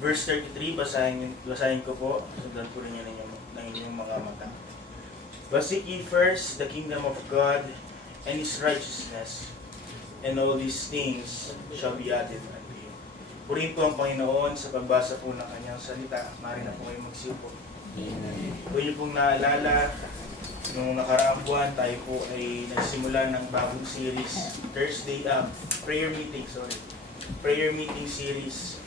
verse 33, basahin ko po. Sundan po rin yan ng inyong mga mata. But seek ye first the kingdom of God and His righteousness, and all these things shall be added unto you. Purihin po ang Panginoon sa pagbasa po ng kanyang salita. Maaari na po kayo magsiupo. Kung niyo pong naalala, noong nakaraang buwan, tayo po ay nagsimula ng bagong series, prayer meeting series,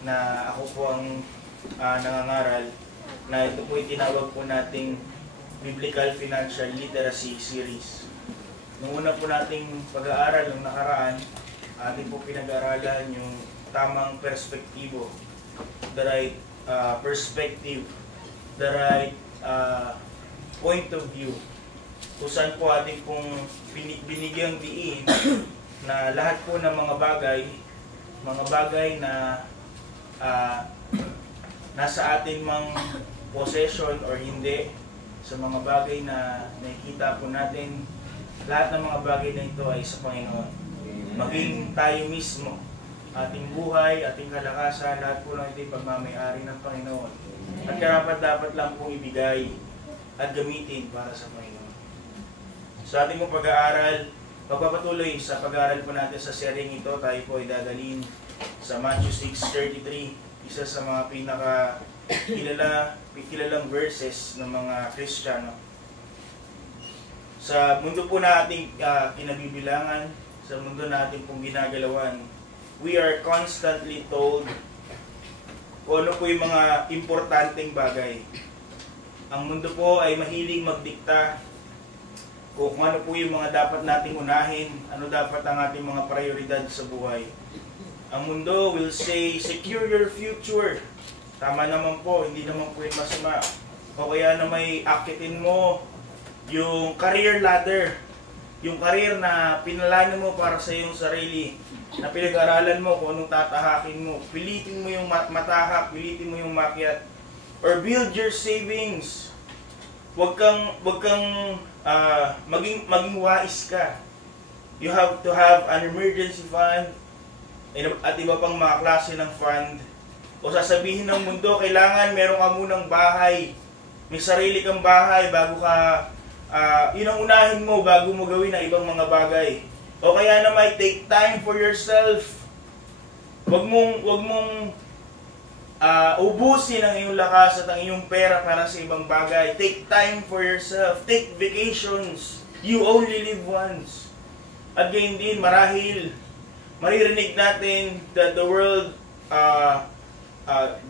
na ako po ang nangangaral, na ito po ay tinawag po nating Biblical Financial Literacy Series. Nung una po nating pag-aaral ng nakaraan, ating po pinag-aaralan yung tamang perspektibo, the right perspective, the right point of view, kung saan po ating pong binigyang diin na lahat po ng mga bagay na nasa atin mang possession or hindi, sa mga bagay na nakikita po natin, lahat ng mga bagay na ito ay sa Panginoon. Maging tayo mismo, ating buhay, ating kalakasan, lahat po ng ito ay pagmamayari ng Panginoon. At karapat-dapat lang pong ibigay at gamitin para sa Panginoon. Sa ating pong pag-aaral, pagpapatuloy sa pag-aaral po natin sa seryeng ito, tayo po ay dadalhin sa Matthew 6:33, isa sa mga kilalang verses ng mga Kristiyano. Sa mundo po nating kinabibilangan, sa mundo natin pong ginagalawan, we are constantly told kung ano po yung mga importanteng bagay. Ang mundo po ay mahilig magdikta kung ano po yung mga dapat nating unahin, ano dapat ang ating mga prioridad sa buhay. Ang mundo will say, secure your future. Tama naman po, hindi naman po yung masama. O kaya na may akitin mo yung career ladder, yung career na pinalanan mo para sa iyong sarili, na pinag-aralan mo kung anong tatahakin mo. Pilitin mo yung matahak, pilitin mo yung makyat. Or build your savings. Huwag kang maging wais ka. You have to have an emergency fund at iba pang mga klase ng fund. O sasabihin ng mundo, kailangan meron ka munang bahay. May sarili kang bahay bago ka, yun ang unahin mo bago mo gawin ang ibang mga bagay. O kaya naman, take time for yourself. Huwag mong ubusin ang iyong lakas at ang iyong pera para sa ibang bagay. Take time for yourself. Take vacations. You only live once. At gayon din, marahil, maririnig natin that the world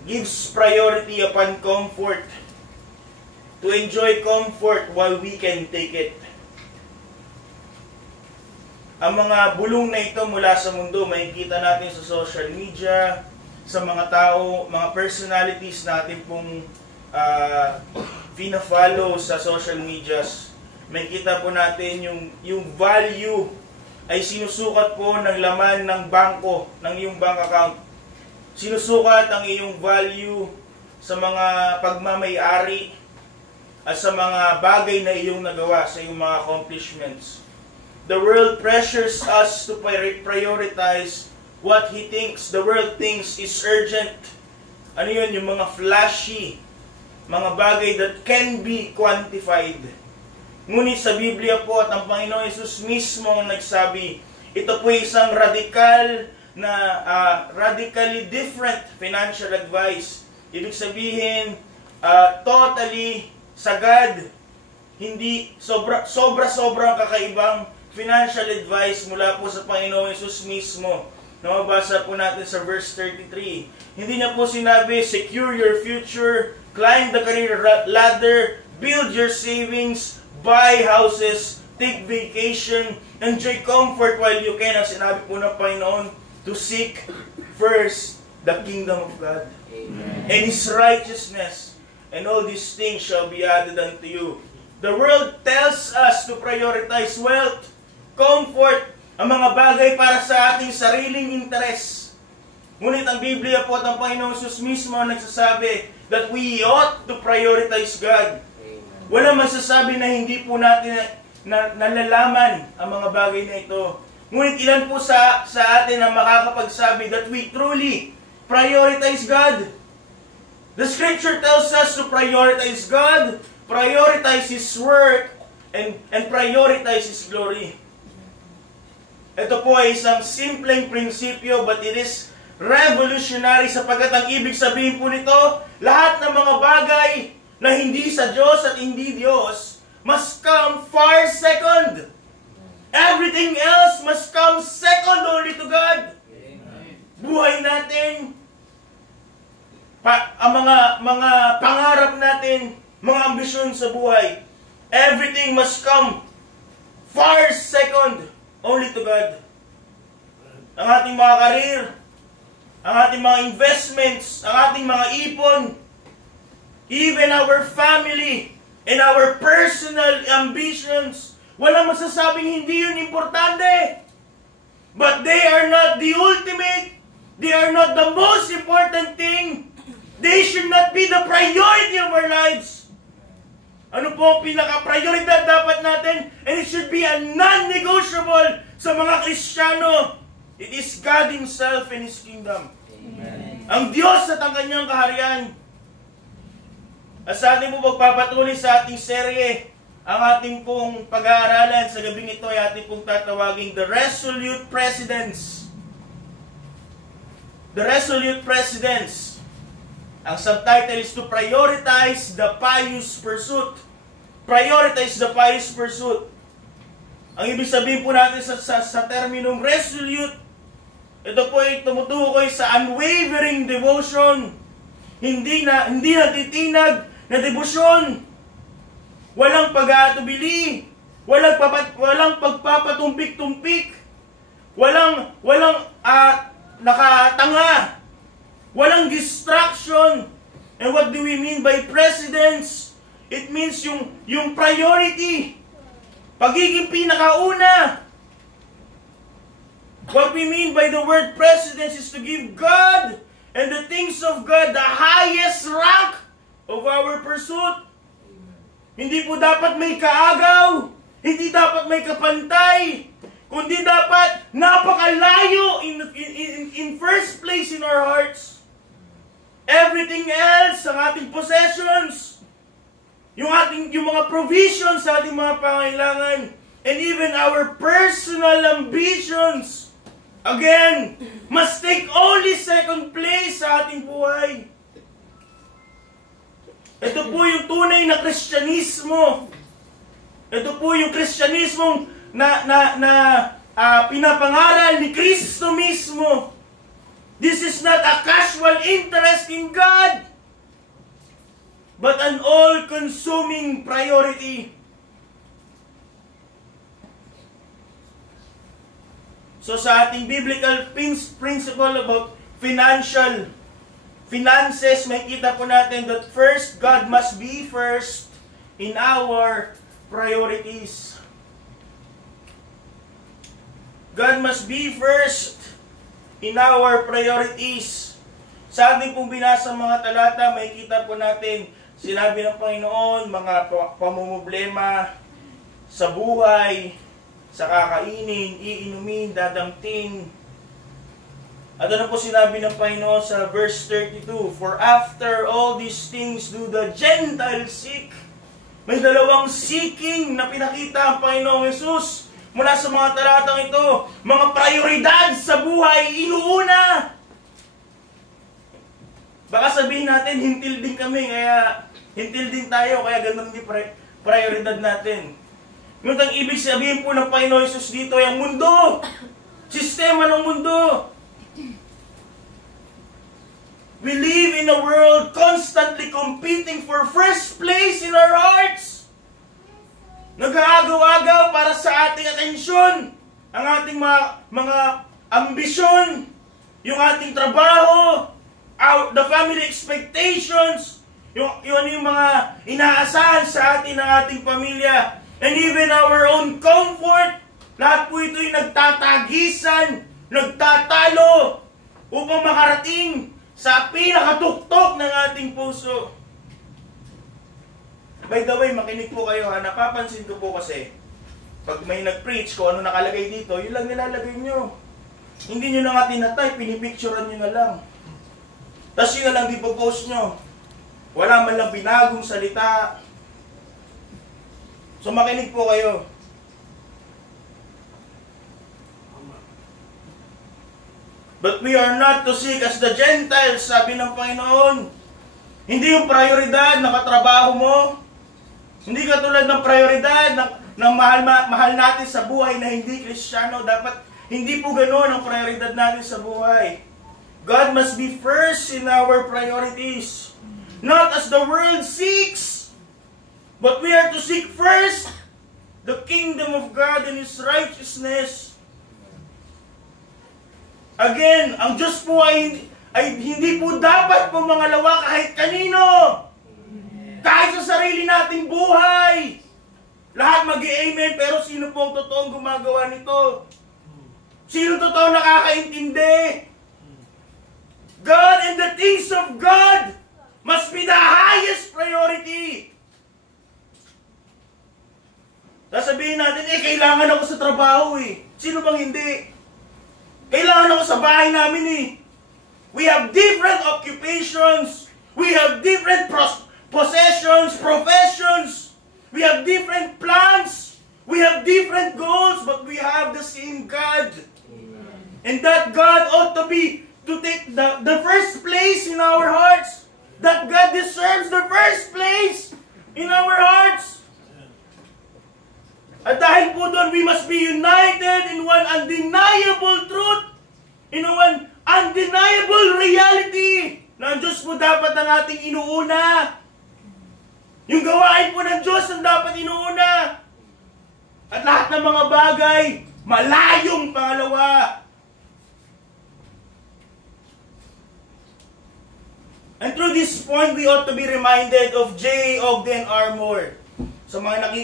gives priority upon comfort. To enjoy comfort while we can take it. Ang mga bulong na ito mula sa mundo, makikita natin sa social media, sa mga tao, mga personalities natin pong pina-follow sa social medias. Makikita po natin yung value ay sinusukat po ng laman ng bangko, ng iyong bank account. Sinusukat ang iyong value sa mga pagmamay-ari at sa mga bagay na iyong nagawa, sa iyong mga accomplishments. The world pressures us to prioritize what he thinks. The world thinks is urgent. Ano yun? Yung mga flashy, mga bagay that can be quantified. Ngunit sa Biblia po at ang Panginoon Jesus mismo ang nagsabi, ito po isang radically different financial advice. Ibig sabihin, totally sagad, hindi sobra-sobrang kakaibang financial advice mula po sa Panginoon Jesus mismo. Na mabasa po natin sa verse 33. Hindi niya po sinabi, secure your future, climb the career ladder, build your savings, buy houses, take vacation, enjoy comfort while you can. Ang sinabi po ng Panginoon, to seek first the kingdom of God. Amen. And His righteousness, and all these things shall be added unto you. The world tells us to prioritize wealth, comfort, ang mga bagay para sa ating sariling interes. Ngunit ang Biblia po at ang Panginoon Jesus mismo ang nagsasabi that we ought to prioritize God. Amen. Wala masasabi na hindi po natin nalalaman ang mga bagay na ito. Ngunit ilan po sa atin ang makakapagsabi that we truly prioritize God. The scripture tells us to prioritize God, prioritize His work, and prioritize His glory. Ito po ay isang simpleng prinsipyo, but it is revolutionary sapagkat ang ibig sabihin po nito, lahat ng mga bagay na hindi sa Diyos at hindi Diyos must come far second. Everything else must come second only to God. Amen. Buhay natin, ang mga pangarap natin, mga ambisyon sa buhay, everything must come far second only to God. Ang ating mga career, ang ating mga investments, ang ating mga ipon, even our family and our personal ambitions, walang masasabing hindi yun importante. But they are not the ultimate. They are not the most important thing. They should not be the priority of our lives. Ano po ang pinaka-prioridad dapat natin? And it should be a non-negotiable sa mga Kristiyano. It is God Himself and His kingdom. Amen. Ang Diyos at ang Kanyang kaharian. At sa ating po pagpapatuloy sa ating serye, ang ating pong pag-aaralan sa gabing ito ay ating pong tatawaging The Resolute Presidents. The Resolute Presidents. Ang subtitle is to prioritize the pious pursuit. Prioritize the pious pursuit. Ang ibig sabihin po natin sa terminong resolute, ito po ay tumutukoy sa unwavering devotion. Hindi natitinag na debosyon. Walang pag-aatubili. Walang pagpapatumpik-tumpik. Walang nakatanga. Walang distraction. And what do we mean by precedence? It means yung priority. Pagiging pinakauna. What we mean by the word precedence is to give God and the things of God the highest rank of our pursuit. Hindi po dapat may kaagaw. Hindi dapat may kapantay. Kundi dapat napakalayo in first place in our hearts. Everything else, ang ating possessions, yung mga provisions sa ating mga pangailangan, and even our personal ambitions, again, must take only second place sa ating buhay. Ito po yung tunay na Kristyanismo. Ito po yung Kristyanismong pinapangaral ni Kristo mismo. This is not a casual interest in God, but an all-consuming priority. So sa ating biblical principle about finances, makikita po natin that first, God must be first in our priorities. God must be first in our priorities. Sa ating pong binasa mga talata, makikita po natin, sinabi ng Panginoon, mga pamumblema sa buhay, sa kakainin, iinumin, dadamtin. At ano po sinabi ng Panginoon sa verse 32? For after all these things do the Gentiles seek. May dalawang seeking na pinakita ang Panginoong Jesus mula sa mga talatang ito. Mga prioridad sa buhay, inuuna. Baka sabihin natin, hintil din kami, kaya hintil din tayo, kaya ganun din prioridad natin. Ngunit ang ibig sabihin po ng Panginoon Jesus dito ay ang mundo. Sistema ng mundo. We live in a world constantly competing for first place in our hearts. Nag-aagaw-agaw para sa ating atensyon, ang ating mga ambisyon, yung ating trabaho, the family expectations, yung mga inaasahan sa atin ng ating pamilya, and even our own comfort. Lahat po ito'y nagtatagisan, nagtatalo upang makarating sa pinakatuktok ng ating puso. By the way, makinig po kayo ha, napapansin ko po kasi, pag may nag-preach ko, ano nakalagay dito, yun lang nilalagay nyo. Hindi nyo na nga tinatay, pinipicturean nyo na lang. Tapos yun na lang di post nyo. Wala man lang binagong salita. So makinig po kayo. But we are not to seek as the Gentiles, sabi ng Panginoon. Hindi yung prioridad na katrabaho mo. Hindi katulad ng prioridad ng mahal natin sa buhay na hindi Kristiyano. Dapat hindi po ganoon ang prioridad natin sa buhay. God must be first in our priorities. Not as the world seeks, but we are to seek first the kingdom of God and His righteousness. Again, ang Diyos po ay hindi po dapat po mangalawa kahit kanino. Kahit sa sarili nating buhay. Lahat mag-i-amen, pero sino po ang totoong gumagawa nito? Sino totoo nakakaintindi? God and the things of God must be the highest priority. Sasabihin natin, kailangan ako sa trabaho eh. Sino bang hindi? Kailangan ako sa bahay namin eh. We have different occupations. We have different possessions, professions. We have different plans. We have different goals, but we have the same God. Amen. And that God ought to take the first place in our hearts. That God deserves the first place in our hearts. At dahil po doon, we must be united in one undeniable truth, in one undeniable reality, na ang Diyos po dapat ang ating inuuna. Yung gawain po ng Diyos ang dapat inuuna. At lahat ng mga bagay, malayong pangalawa. And through this point, we ought to be reminded of J. Ogden Armour. Sa mga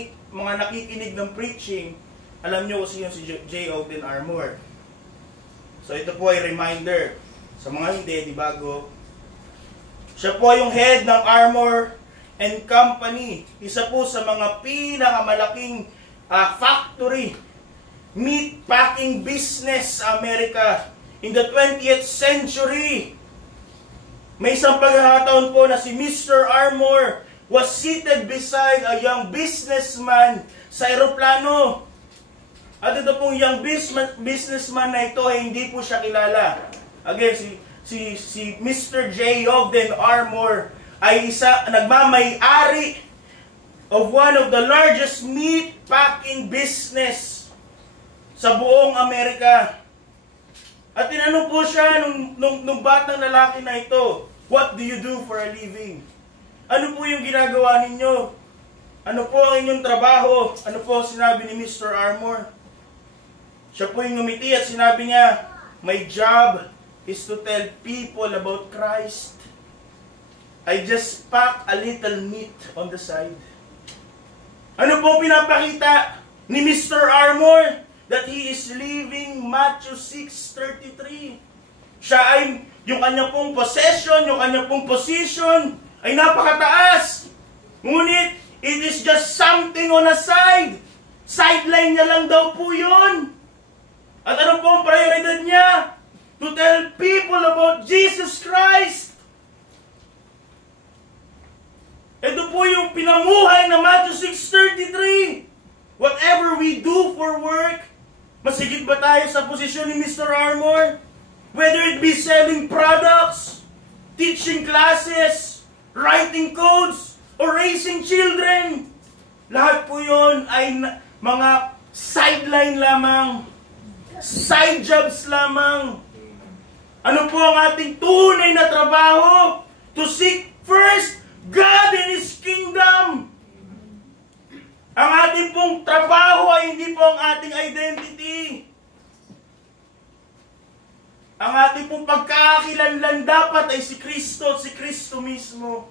nakikinig ng preaching, alam nyo kasi yung si J. Ogden Armour. So ito po ay reminder. Sa mga hindi, di bago. Siya po yung head ng Armour and Company. Isa po sa mga pinakamalaking factory, meat packing business sa Amerika in the 20th century. May isang pagkakataon po na si Mr. Armour was seated beside a young businessman sa aeroplano. At ito pong young businessman na ito ay hindi po siya kilala. Again, si Mr. J. Ogden Armour ay nagmamay-ari of one of the largest meat packing business sa buong Amerika. At tinanong po siya nung batang lalaki na ito, "What do you do for a living?" Ano po yung ginagawa ninyo? Ano po ang inyong trabaho? Ano po sinabi ni Mr. Armour? Siya po yung ngumiti at sinabi niya, "My job is to tell people about Christ. I just pack a little meat on the side." Ano po pinapakita ni Mr. Armour? That he is living Matthew 6:33. Siya ay, yung kanya pong possession, yung kanya pong position, ay napakataas. Ngunit, it is just something on a side. Sideline niya lang daw po yun. At ano po ang prioridad niya? To tell people about Jesus Christ. Ito po yung pinamuhay na Matthew 6:33. Whatever we do for work, masigit ba tayo sa posisyon ni Mr. Armour? Whether it be selling products, teaching classes, writing codes, or raising children, lahat po yun ay mga sideline lamang, side jobs lamang. Ano po ang ating tunay na trabaho? To seek first God and His kingdom. Ang ating pong trabaho ay hindi po ang ating identity. Ang ating pong pagkakakilanlan dapat ay si Kristo at si Kristo mismo.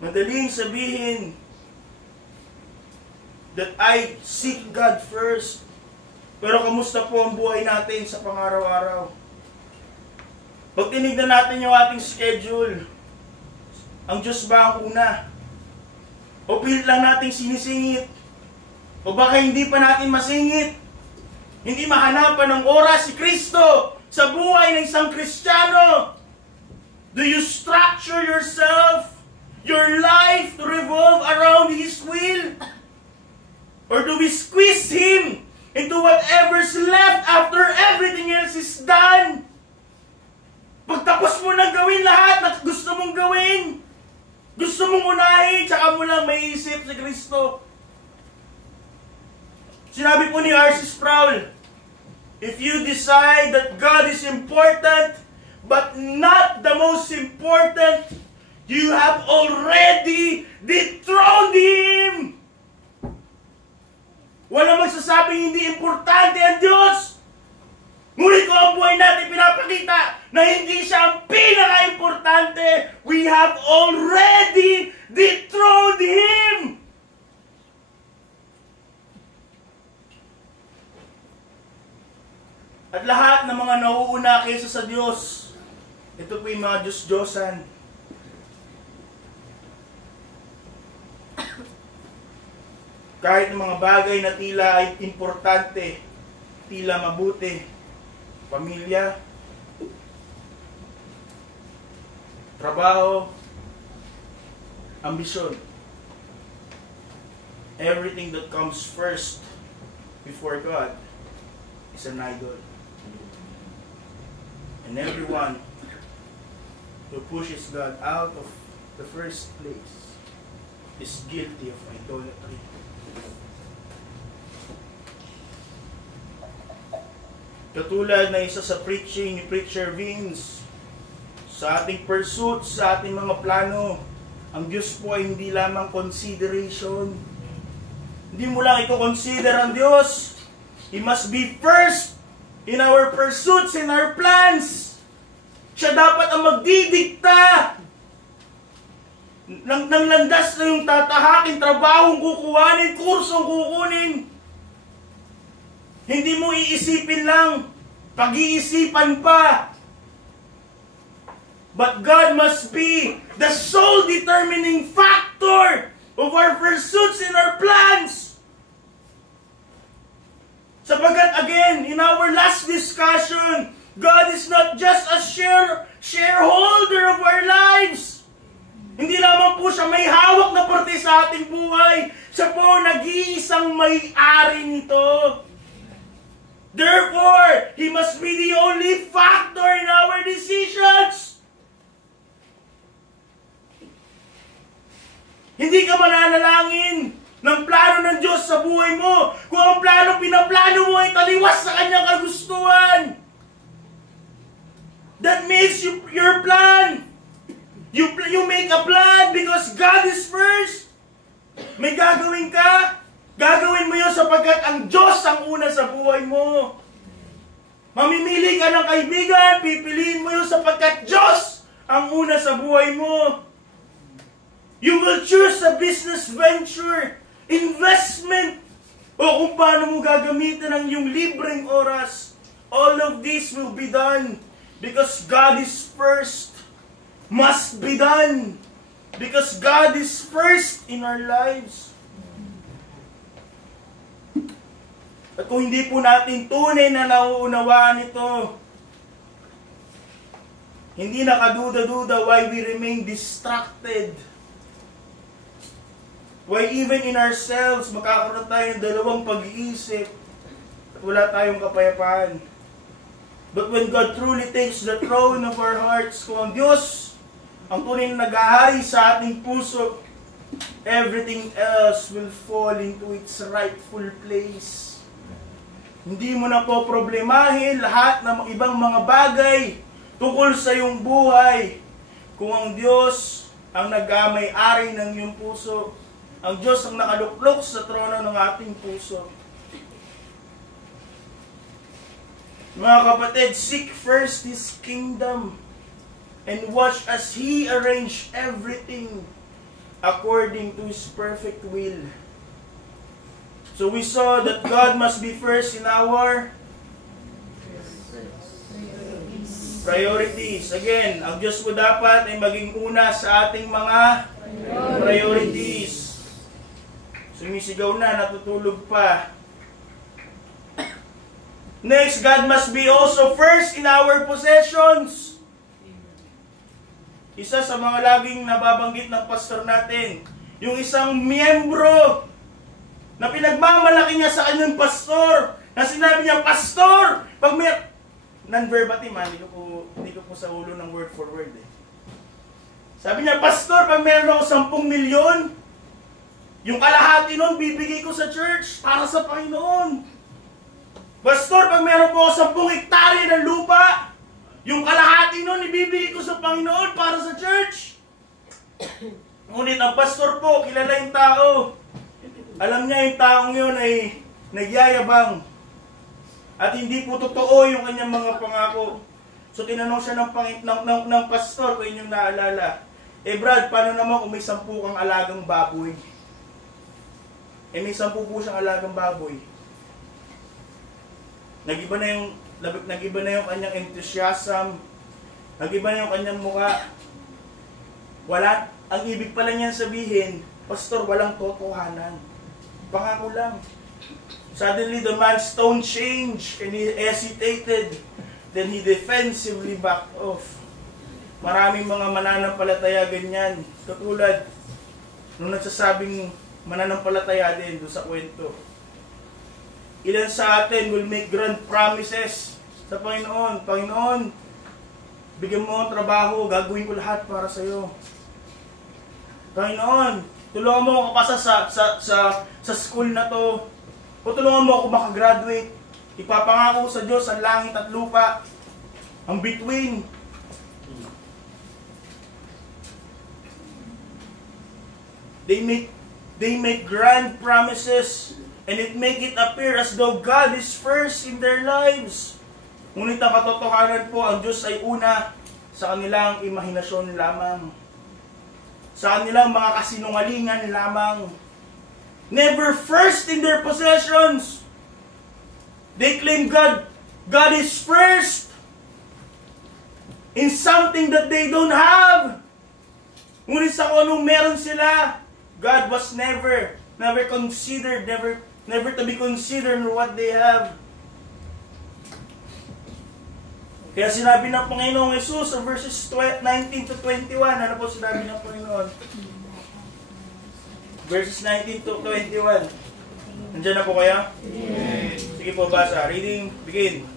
Madaling sabihin that I seek God first. Pero kamusta po ang buhay natin sa pang-araw-araw? Pag tinignan natin yung ating schedule, ang Diyos ba ang una? O pilit lang nating sinisingit? O baka hindi pa natin masingit? Hindi mahanapan ng oras si Kristo ng isang Kristiyano? Do you structure yourself, your life to revolve around His will? Or do we squeeze Him into whatever's left after everything else is done? Pagtapos mo na gawin lahat na gusto mong gawin, gusto mong unahin, tsaka mo lang maiisip si Kristo. Sinabi po ni R.C. Sproul, if you decide that God is important, but not the most important, you have already dethroned Him. Wala magsasabing hindi importante ang Diyos. Ngunit kung ang buhay natin pinapakita na hindi siya ang pinaka-importante, we have already dethroned Him. At lahat ng mga nauuna kaysa sa Diyos, ito po yung mga Diyos-Diyosan. Kahit ng mga bagay na tila ay importante, tila mabuti, pamilya, trabaho, ambisyon, everything that comes first before God is an idol. And everyone who pushes God out of the first place is guilty of idolatry. Katulad na isa sa preaching ni Preacher Vince, sa ating pursuit, sa ating mga plano, ang Diyos po ay hindi lamang consideration. Hindi mo lang i-consider ang Diyos. He must be first in our pursuits, in our plans. Siya dapat ang magdidikta ng landas na yung tatahakin, trabahong kukuhanin, kursong kukunin. Hindi mo iisipin lang, pag-iisipan pa. But God must be the sole determining factor of our pursuits and our plans. Sapagkat again, in our last discussion, God is not just a shareholder of our lives. Hindi lamang po siya may hawak na parte sa ating buhay. Siya po nag-iisang may-ari nito. Therefore, He must be the only factor in our decisions. Hindi ka mananalangin ng plano ng Diyos sa buhay mo kung ang pinaplano mo ay taliwas sa Kanyang kagustuhan. That means your plan. You make a plan because God is first. May gagawin ka. Gagawin mo yun sapagkat ang Diyos ang una sa buhay mo. Mamimili ka ng kaibigan, pipiliin mo yun sapagkat Diyos ang una sa buhay mo. You will choose a business venture, investment, o kung paano mo gagamitin ang iyong libreng oras. All of this will be done because God is first. Must be done because God is first in our lives. At kung hindi po natin tunay na nauunawaan ito, hindi nakaduda-duda why we remain distracted. Why even in ourselves, makakaroon tayo ng dalawang pag-iisip at wala tayong kapayapaan. But when God truly takes the throne of our hearts, kung ang Diyos ang tunay na nag-ahari sa ating puso, everything else will fall into its rightful place. Hindi mo na po problemahin lahat ng ibang mga bagay tungkol sa iyong buhay. Kung ang Diyos ang nag-amay-ari ng iyong puso, ang Diyos ang nakaluklok sa trono ng ating puso. Mga kapatid, seek first His kingdom and watch as He arrange everything according to His perfect will. So we saw that God must be first in our priorities. Again, ang Diyos po dapat ay maging una sa ating mga priorities. Sumisigaw na, natutulog pa. Next, God must be also first in our possessions. Isa sa mga laging nababanggit ng pastor natin, yung isang miyembro na pinagmamalaki niya sa kanyang pastor, na sinabi niya, Pastor, pag may... Non-verbatim, hindi ko po sa ulo ng word for word. Sabi niya, Pastor, pag meron ako 10 milyon, yung kalahati nun, bibigay ko sa church para sa Panginoon. Pastor, pag meron po ako 10 hektarya ng lupa, yung kalahati nun, ibibigay ko sa Panginoon para sa church. Ngunit ang pastor po, kilala yung tao. Alam niya yung taong yun ay nagyayabang. At hindi po totoo yung kanyang mga pangako. So tinanong siya ng pastor, kung inyong naalala, Brad, paano naman kung may 10 kang alagang baboy? May 10 po siyang alagang baboy. Nag-iba na yung kanyang enthusiasm. Nag-iba na yung kanyang mukha. Ang ibig pala niyan sabihin, Pastor, walang totohanan. Pangako lang. Suddenly, the man's tone changed and he hesitated. Then he defensively backed off. Maraming mga mananampalataya ganyan. Katulad, nung nagsasabing mananampalataya din doon sa kwento. Ilan sa atin will make grand promises sa Panginoon. Panginoon, bigyan mo ang trabaho, gagawin ko lahat para sa iyo. Panginoon, tulungan mo ako kapasa sa school na to. O tulungan mo ako makagraduate. Ipapangako sa Diyos ang langit at lupa. Ang between. They make grand promises and it make it appear as though God is first in their lives. Ngunit ang katotohanan po, ang Diyos ay una sa kanilang imahinasyon lamang. Sa kanilang mga kasinungalingan lamang. Never first in their possessions. They claim God is first in something that they don't have. Ngunit sa kung anong meron sila, God was never to be considered in what they have. Kaya sinabi ng Panginoong Jesus sa verses 19 to 21, ano po sinabi ng Panginoon? Verses 19 to 21. Nandiyan na po kaya? Yes. Sige po, basa. Reading, begin.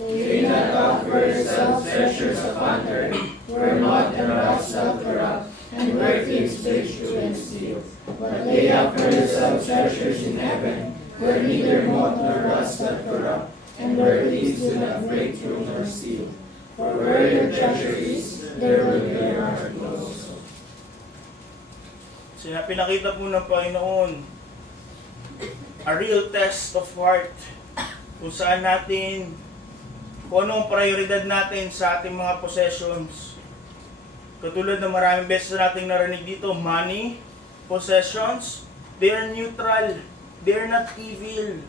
They that offer themselves treasures upon earth, where moth and rust doth corrupt, and where thieves break through and steal. But they offer themselves treasures in heaven, where neither moth nor rust doth corrupt, and where thieves do not break through nor steal. For where your treasure is, there will be your heart also. Pinakita po ng Panginoon a real test of heart, kung saan natin, kung anong prioridad natin sa ating mga possessions. Katulad ng maraming beses nating narinig dito, money, possessions, they are neutral, they are not evil.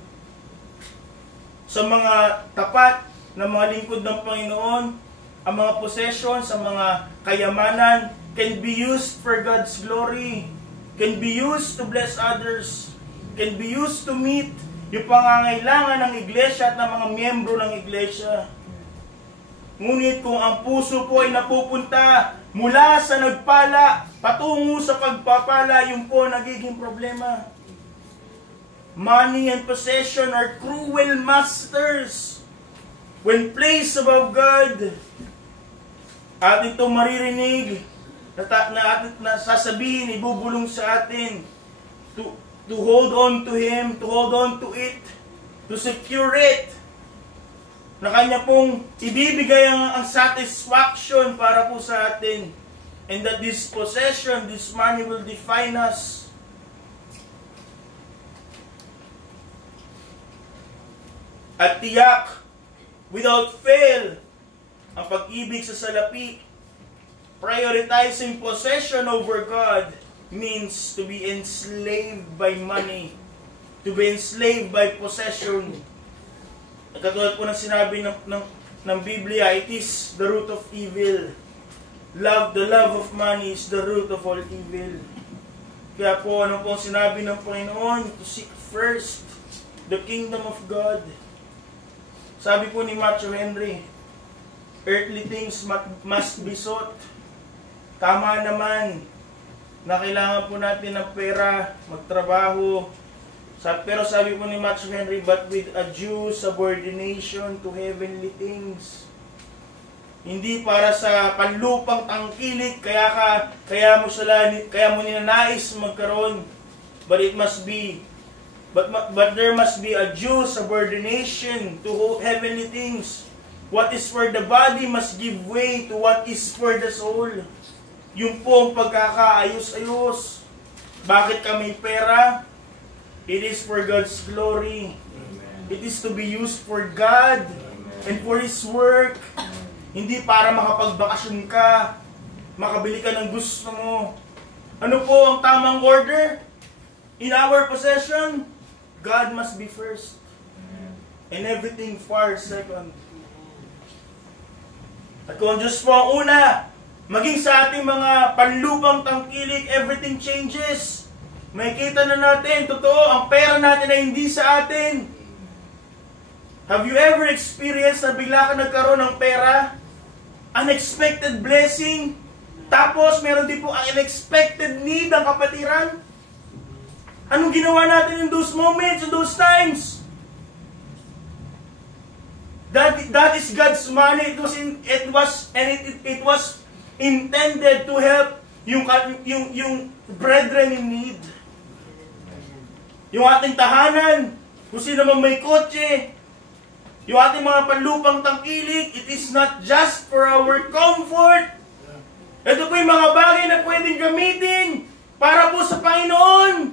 Sa mga tapat na mga lingkod ng Panginoon, ang mga possessions, ang mga kayamanan, can be used for God's glory, can be used to bless others, can be used to meet yung pangangailangan ng iglesia at ng mga miyembro ng iglesia. Ngunit kung ang puso po ay napupunta mula sa nagpala patungo sa pagpapala, yun po nagiging problema. Money and possession are cruel masters when placed above God. At ito maririnig na sasabihin, ibubulong sa atin to hold on to Him, to hold on to it, to secure it, na Kanya pong ibibigay ang satisfaction para po sa atin, and that this possession, this money will define us. At tiyak, without fail, ang pag-ibig sa salapi, prioritizing possession over God, means to be enslaved by money, to be enslaved by possession. Katulad po ng sinabi ng Biblia, it is the root of evil. The love of money is the root of all evil. Kaya po, ano po sinabi ng Panginoon? To seek first the kingdom of God. Sabi po ni Matthew Henry, earthly things must be sought. Tama naman na kailangan po natin ng pera, magtrabaho. Pero sabi po ni Matthew Henry, but with a due subordination to heavenly things. Hindi para sa panlupang tangkilik, kaya mo ninanais magkaroon. But it must be, but there must be a due subordination to heavenly things. What is for the body must give way to what is for the soul. Yung po ang pagkakaayos-ayos. Bakit kami pera? It is for God's glory. Amen. It is to be used for God. Amen. And for His work. Hindi para makapagbakasyon ka, makabili ka ng gusto mo. Ano po ang tamang order? In our possession, God must be first. Amen. And everything far second. At kung Diyos po ang una, maging sa ating mga panlupang tangkilik, everything changes. May kita na natin, totoo, ang pera natin ay hindi sa atin. Have you ever experienced na bigla ka nagkaroon ng pera? Unexpected blessing? Tapos meron din po ang unexpected need ng kapatiran? Anong ginawa natin in those moments, in those times? That is God's money. It was intended to help yung brethren in need. Yung ating tahanan, kung sino man may kotse, yung ating mga panlupang tangkilik, it is not just for our comfort. Ito po yung mga bagay na pwedeng gamitin para po sa Panginoon,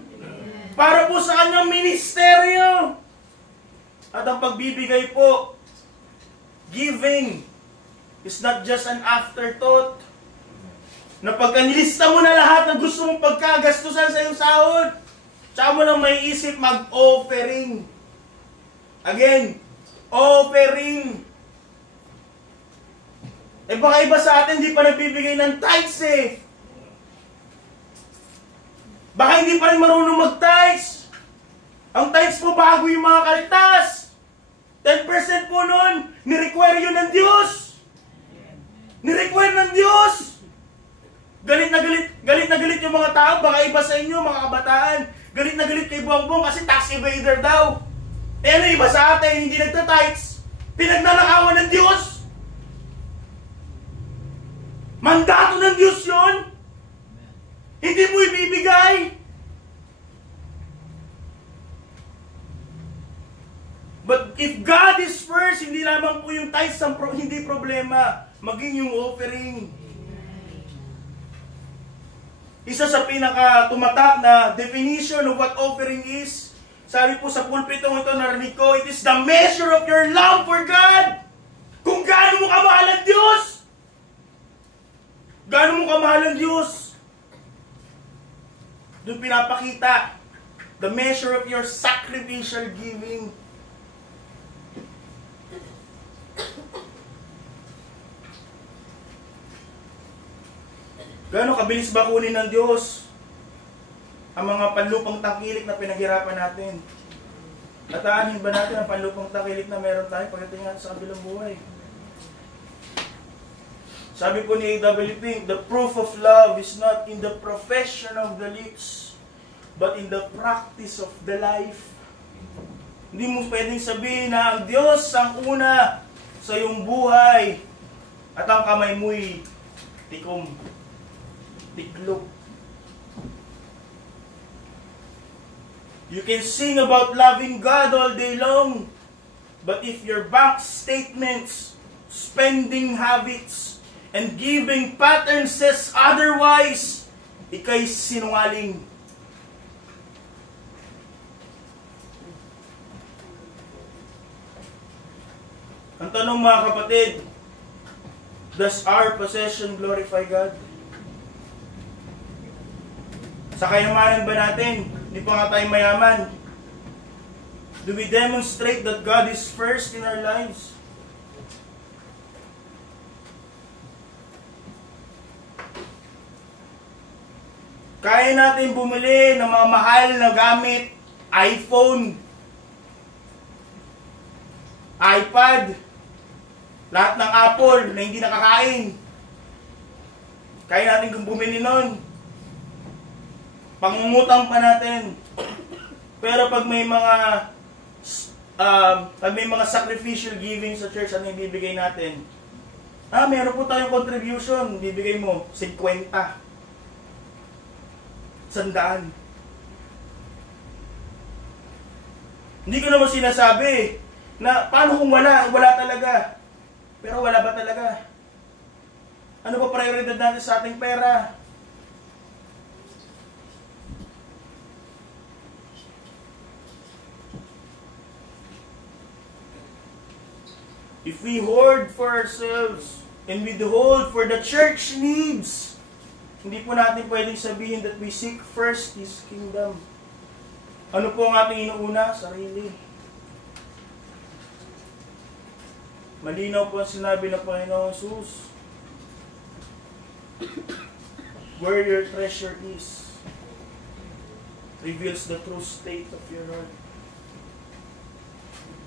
para po sa kanyang ministeryo. At ang pagbibigay po, giving, is not just an afterthought. Na pagka nilista mo na lahat ng gusto mong pagkagastusan sa iyong sahod, tsaka mo lang may isip mag-offering. Again, offering. Eh baka iba sa atin hindi pa nagbibigay ng tithes eh. Baka hindi pa rin marunong mag-tithes. Ang tithes po bago yung mga kaligtas. 10% po nun, ni-require yun ng Diyos. Ni-require ng Diyos. Galit na galit yung mga tao, baka iba sa inyo, mga kabataan. Galit na galit kay Bongbong kasi tax evader daw. Eh ano iba sa atin, hindi nagtatites. Pinagnanakawan ng Diyos. Mandato ng Diyos yun. Hindi mo ibibigay. But if God is first, hindi lamang po yung tithes ang hindi problema, maging yung offering. Isa sa pinaka-tumatak na definition of what offering is, sabi po sa pulpitong ito, narinig ko, it is the measure of your love for God. Kung gaano mo kamahal ang Diyos. Gaano mo kamahal ang Diyos. Doon pinapakita, the measure of your sacrificial giving. Gaano kabilis ba kunin ng Diyos ang mga panlupang tangkilik na pinaghirapan natin? Nataanin ba natin ang panlupang tangkilik na meron tayo pagdating natin sa kabilang buhay? Sabi po ni A.W. Pink, the proof of love is not in the profession of the lips, but in the practice of the life. Hindi mo pwedeng sabihin na ang Diyos ang una sa iyong buhay at ang kamay mo'y tikom. Tiklop. You can sing about loving God all day long, but if your bank statements, spending habits, and giving patterns says otherwise, ika'y sinungaling. Ang tanong mga kapatid, does our possession glorify God? Sa kayamanan ba natin? Hindi pa nga tayo mayaman. Do we demonstrate that God is first in our lives? Kaya natin bumili ng mga mahal na gamit, iPhone, iPad, lahat ng Apple na hindi nakakain. Kaya natin kung bumili nun. Pangungutang pa natin. Pero pag may mga sacrificial giving sa church, ano yung bibigay natin? Meron po tayong contribution. Bibigay mo 50. 100. Hindi ko naman sinasabi na paano kung wala talaga. Pero wala ba talaga? Ano ba prioridad natin sa ating pera? If we hoard for ourselves and withhold for the church needs, hindi po natin pwedeng sabihin that we seek first His kingdom. Ano po ang ating inuuna? Sarili. Malinaw po ang sinabi ng Panginoong Jesus. Where your treasure is reveals the true state of your heart.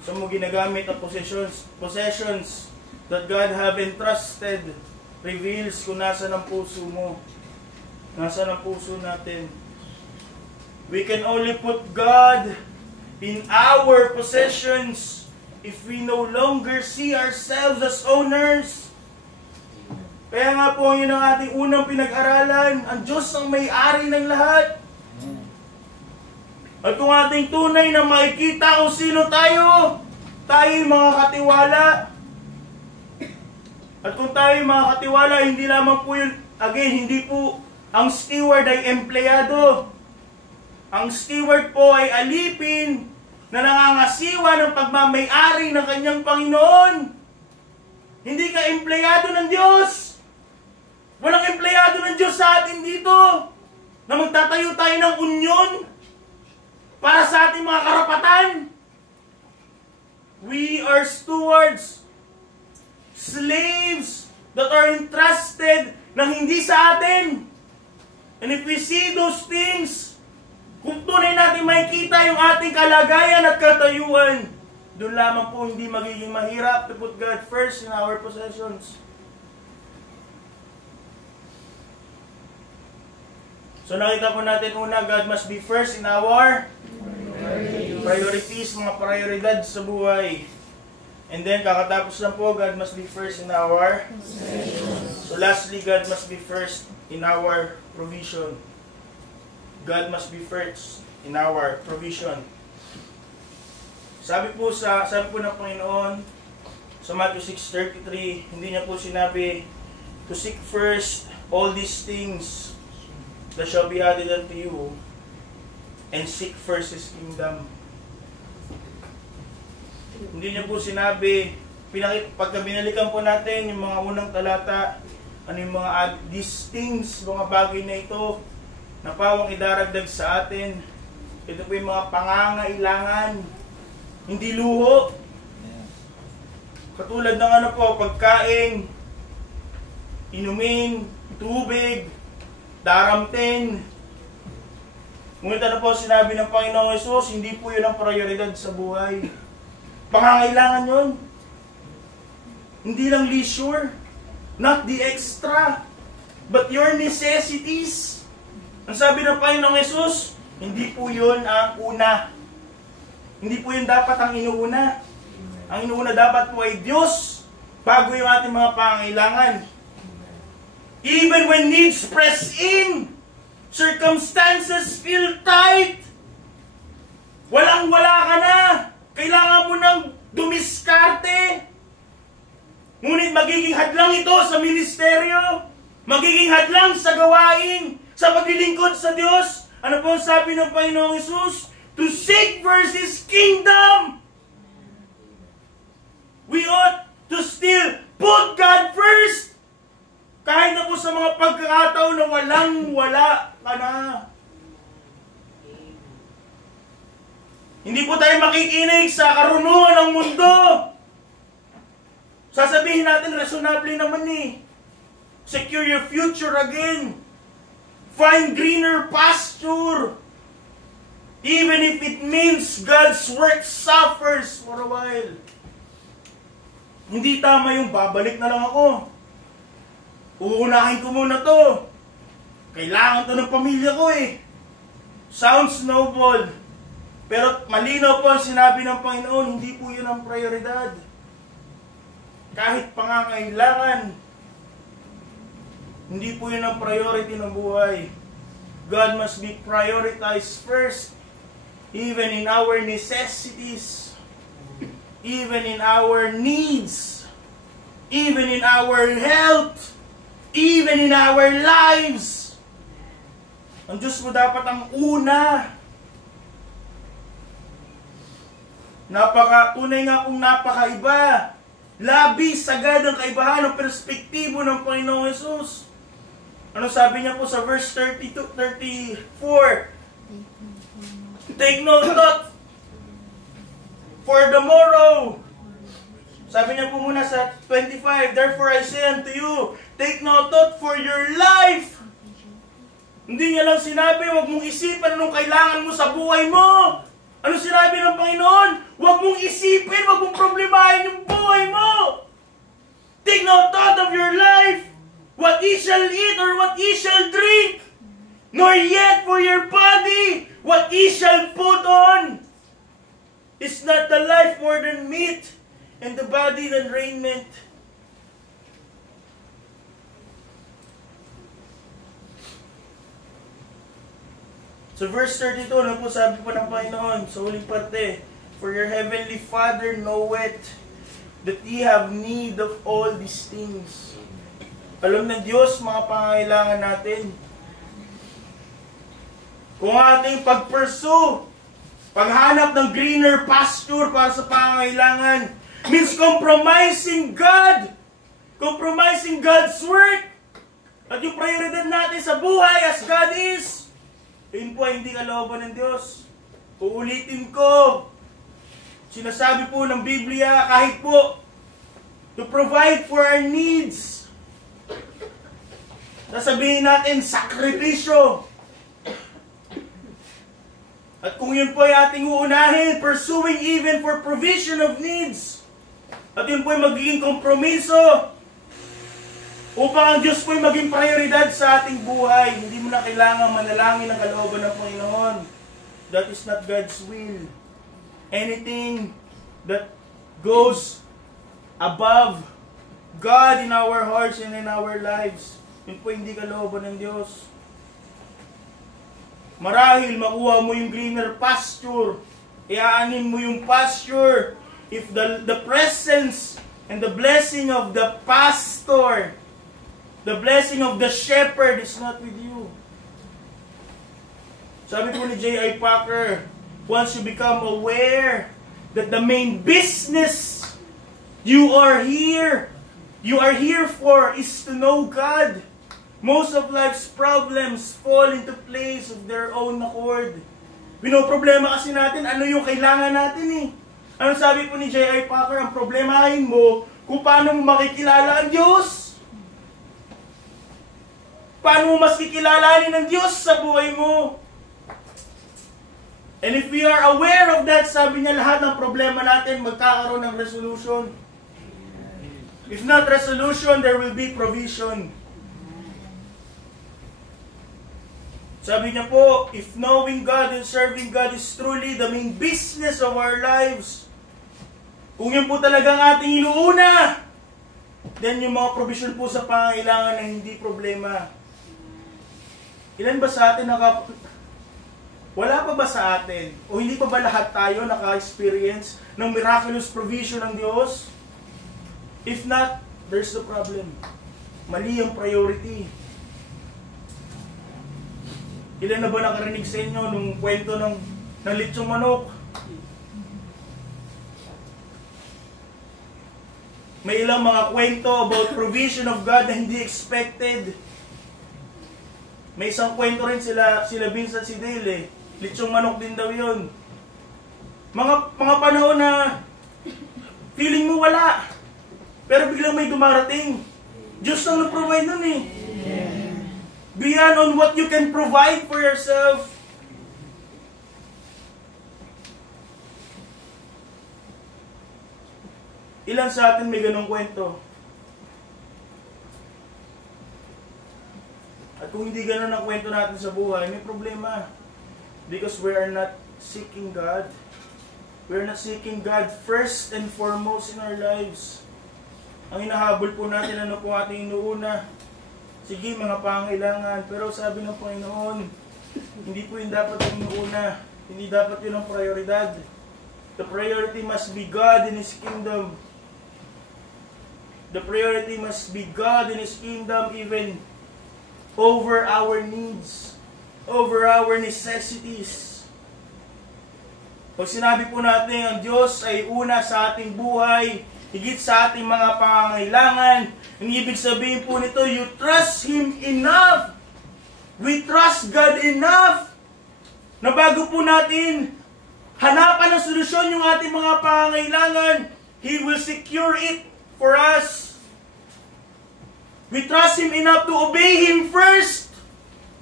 So mo ginagamit ang possessions that God have entrusted reveals kung nasa ng puso mo. Nasa ng puso natin. We can only put God in our possessions if we no longer see ourselves as owners. Kaya nga po, yun ang ating unang pinag-aralan. Ang Diyos ang may-ari ng lahat. At kung ating tunay na makikita kung sino tayo mga katiwala. At kung tayo mga katiwala, hindi lamang po yun, again, hindi po ang steward ay empleyado. Ang steward po ay alipin na nangangasiwa ng pagmamay-ari ng kanyang Panginoon. Hindi ka empleyado ng Diyos. Walang empleyado ng Diyos sa atin dito na magtatayo tayo ng unyon para sa ating mga karapatan. We are stewards, slaves that are entrusted na hindi sa atin. And if we see those things, kung tunay natin makikita yung ating kalagayan at katayuan, doon lamang po hindi magiging mahirap to put God first in our possessions. So nakita po natin una, God must be first in our priorities, mga prioridad sa buhay. And then kakatapos lang po, God must be first in our so lastly, God must be first in our provision. God must be first in our provision. Sabi po ng Panginoon sa Matthew 6:33, hindi niya po sinabi to seek first all these things that shall be added unto you, and seek first His kingdom. Hindi niya po sinabi, pagka binalikan po natin yung mga unang talata, ano yung mga these things, mga bagay na ito, na pawang idaragdag sa atin. Ito po yung mga pangangailangan, hindi luho. Katulad ng ano po, pagkain, inumin, tubig, daramtin. Ngunit ano po sinabi ng Panginoong Hesus, hindi po yun ang prioridad sa buhay. Pangangailangan yun. Hindi lang leisure, not the extra, but your necessities. Ang sabi ng Panginoong Hesus, hindi po yun ang una. Hindi po yun dapat ang inuuna. Ang inuuna dapat po ay Diyos bago yung ating mga pangangailangan. Even when needs press in, circumstances feel tight. Walang-wala ka na. Kailangan mo nang dumiskarte. Ngunit magiging hadlang ito sa ministeryo. Magiging hadlang sa gawain, sa paglilingkod sa Diyos. Ano po sabi ng Panginoong Hesus? To seek first His kingdom. We ought to still put God first. Kahit na po sa mga pagkakataon na walang-wala ka na. Hindi po tayo makikinig sa karunungan ng mundo. Sasabihin natin, reasonable naman Secure your future again. Find greener pasture. Even if it means God's work suffers for a while. Hindi tama yung babalik na lang ako. Uunahin ko muna to. Kailangan to ng pamilya ko eh. Sounds noble. Pero malinaw po ang sinabi ng Panginoon, hindi po yun ang prioridad. Kahit pangangailangan, hindi po yun ang priority ng buhay. God must be prioritized first, even in our necessities, even in our needs, even in our health, even in our lives. Ang Diyos mo dapat ang una. Tunay nga kung napakaiba. Labis, sagad ang kaibahan ng perspektibo ng Panginoong Yesus. Ano sabi niya po sa verse 34? Take no thought for the morrow. Sabi niya po muna sa 25, therefore I say unto you, take no thought for your life. Hindi niya lang sinabi, huwag mong isipan anong kailangan mo sa buhay mo. Ano sinabi ng Panginoon? Huwag mong isipin, huwag mong problemahin yung buhay mo. Take no thought of your life, what ye shall eat or what ye shall drink, nor yet for your body, what ye shall put on. Is not the life more than meat, and the body than raiment? So verse 32, ano po sabi po ng Panginoon sa huling parte? For your heavenly Father knoweth that ye have need of all these things. Alam ng Diyos mga pangangailangan natin. Kung ating pag-pursue, paghanap ng greener pasture para sa pangangailangan, means compromising God. Compromising God's work. At yung prioridad natin sa buhay as God is, yun po ay hindi kalooban ng Diyos. Uulitin ko, sinasabi po ng Biblia, kahit po, to provide for our needs. Sasabihin natin, sakripisyo. At kung yun po ay ating uunahin, pursuing even for provision of needs. At yun po ay magiging kompromiso upang ang Diyos po ay maging prioridad sa ating buhay. Hindi mo na kailangan manalangin ang kalooban ng Panginoon. That is not God's will. Anything that goes above God in our hearts and in our lives, yun po hindi kalooban ng Diyos. Marahil makuha mo yung greener pasture, iaanin mo yung pasture, if the presence and the blessing of the pastor, the blessing of the shepherd is not with you. Sabi po ni J.I. Packer, once you become aware that the main business you are here for is to know God, most of life's problems fall into place of their own accord. Problema kasi natin, ano yung kailangan natin eh. Ano sabi po ni J.I. Packer, ang problemahin mo kung paano mo makikilala ang Diyos. Paano mo mas kikilalanin ng Diyos sa buhay mo? And if we are aware of that, sabi niya lahat ng problema natin magkakaroon ng resolution. If not resolution, there will be provision. Sabi niya po, if knowing God and serving God is truly the main business of our lives, kung yun po talagang ating inuuna, then yung mga provision po sa pangangailangan na hindi problema. Ilan ba sa atin wala pa ba sa atin, o hindi pa ba lahat tayo naka-experience ng miraculous provision ng Diyos? If not, there's the problem. Mali ang priority. Ilan na ba nakarinig sa inyo nung kwento ng litsong manok? May ilang mga kwento about provision of God na hindi expected. May isang kwento rin sila Vincent si Dale eh. Litsong manok din daw yun. Mga panahon na feeling mo wala. Pero biglang may dumarating. Diyos ang nag-provide nun eh. Beyond on what you can provide for yourself. Ilan sa atin may ganong kwento? At kung hindi ganon ang kwento natin sa buhay, may problema. Because we are not seeking God. We are not seeking God first and foremost in our lives. Ang hinahabol po natin, ano po ating inuuna? Sige, mga pangailangan. Pero sabi ng Panginoon, hindi po yung dapat yung inuuna. Hindi dapat yun ang prioridad. The priority must be God and His kingdom. The priority must be God and His kingdom even over our needs, over our necessities. Pag sinabi po natin ang Diyos ay una sa ating buhay, higit sa ating mga pangangailangan, ang ibig sabihin po nito, you trust Him enough. We trust God enough na bago po natin hanapan ng solusyon yung ating mga pangangailangan, He will secure it for us. We trust Him enough to obey Him first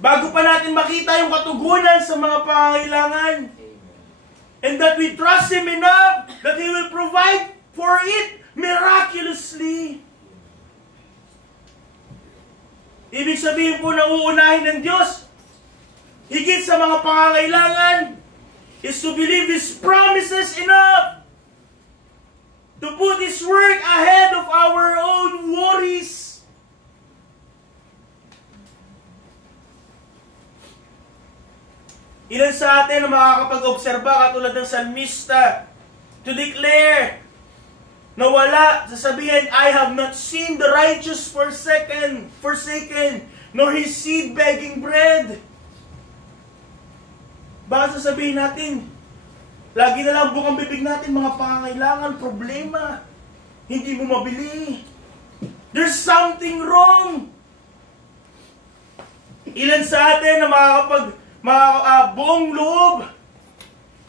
bago pa natin makita yung katugunan sa mga pangangailangan. And that we trust Him enough that He will provide for it miraculously. Ibig sabihin po na uunahin ng Diyos higit sa mga pangangailangan is to believe His promises enough to put His work ahead of our own worries. Ilan sa atin na makakapag-obserba katulad ng salmista to declare na wala, sasabihin, I have not seen the righteous forsaken, nor his seed begging bread. Baka sasabihin natin, lagi na lang bukang bibig natin, mga pangangailangan, problema, hindi mo mabili. There's something wrong. Ilan sa atin na buong loob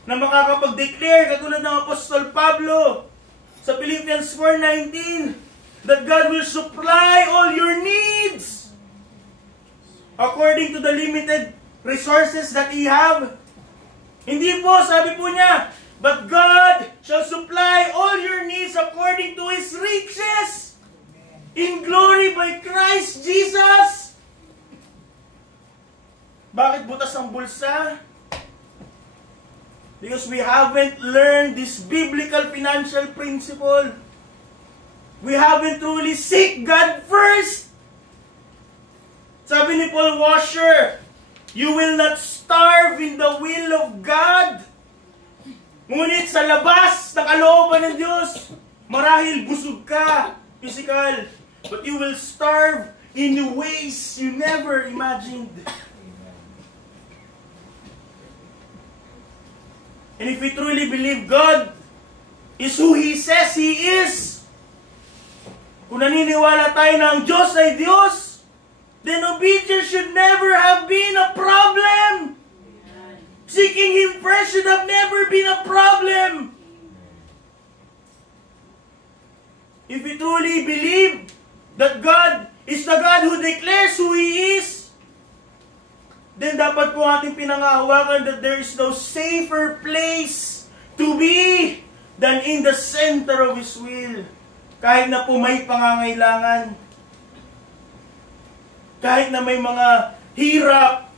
na makakapag-declare katulad ng Apostol Pablo sa Philippians 4:19 that God will supply all your needs according to the limited resources that He have. Hindi po, sabi po niya, but God shall supply all your needs according to His riches in glory by Christ Jesus. Bakit butas ang bulsa? Because we haven't learned this biblical financial principle. We haven't truly seek God first. Sabi ni Paul Washer, you will not starve in the will of God. Ngunit sa labas ng kalooban ng Diyos, marahil busog ka, physical, but you will starve in ways you never imagined. And if we truly believe God is who He says He is, kung naniniwala tayo na ang Diyos ay Diyos, then obedience should never have been a problem. Seeking Him first should have never been a problem. If we truly believe that God is the God who declares who He is, then dapat po ating pinangahawakan that there is no safer place to be than in the center of His will. Kahit na po may pangangailangan, kahit na may mga hirap.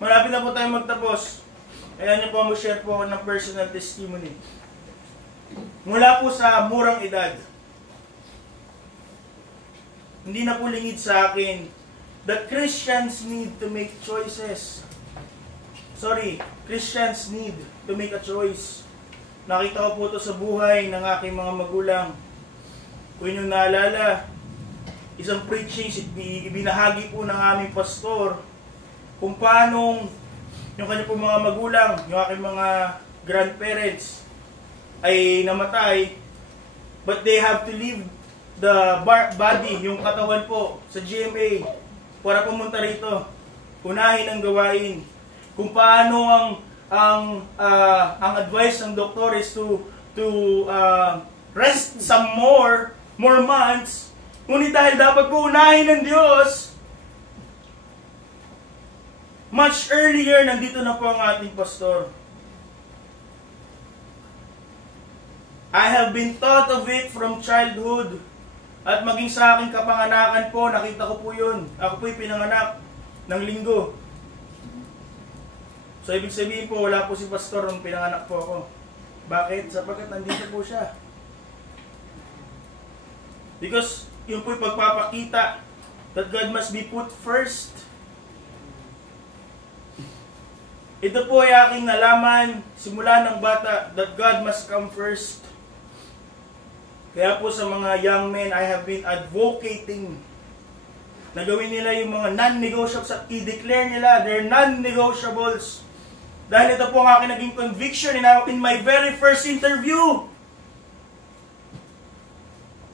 Malapit na po tayo magtapos. Kaya niyo po mag-share po ako ng personal testimony. Mula po sa murang edad, hindi na po lingid sa akin that Christians need to make choices. Christians need to make a choice. Nakita ko po ito sa buhay ng aking mga magulang. Kung inyong naalala, isang preaching, ibinahagi po ng aming pastor kung paano yung kanyang po mga magulang, yung aking mga grandparents ay namatay, but they have to leave the body, yung katawan po, sa GMA para pumunta rito. Unahin ang gawain. Kung paano ang advice ng doktor is to rest some more months. Ngunit dahil dapat po unahin ng Diyos, much earlier, nandito na po ang ating pastor. I have been taught of it from childhood. At maging sa aking kapanganakan po, nakita ko po yun. Ako po'y pinanganak ng linggo. So, ibig sabihin po, wala po si pastor nung pinanganak po ako. Bakit? Sapagkat nandito po siya. Because, yun po'y pagpapakita that God must be put first. Ito po ay aking nalaman simula ng bata that God must come first. Kaya po sa mga young men, I have been advocating na gawin nila yung mga non-negotiables at i-declare nila their non-negotiables. Dahil ito po ang aking naging conviction in my very first interview.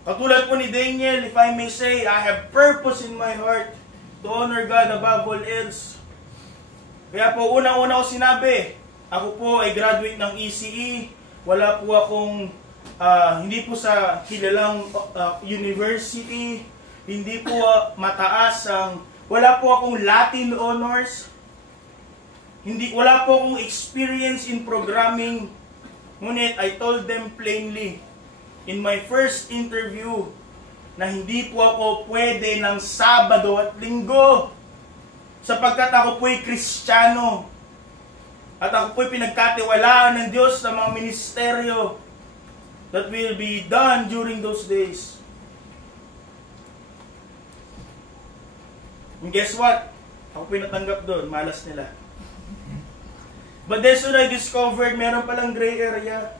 Katulad po ni Daniel, if I may say, I have purpose in my heart to honor God above all else. Kaya po, unang-una ko sinabi, ako po ay graduate ng ECE, wala po akong, hindi po sa kilalang university, hindi po mataas wala po akong Latin honors, wala po akong experience in programming, ngunit I told them plainly, in my first interview, na hindi po ako pwede ng Sabado at Linggo, sapagkat ako po'y Kristiyano at ako po'y pinagkatiwalaan ng Diyos sa mga ministeryo that will be done during those days. And guess what? Ako po'y natanggap doon, malas nila. But then soon I discovered meron palang gray area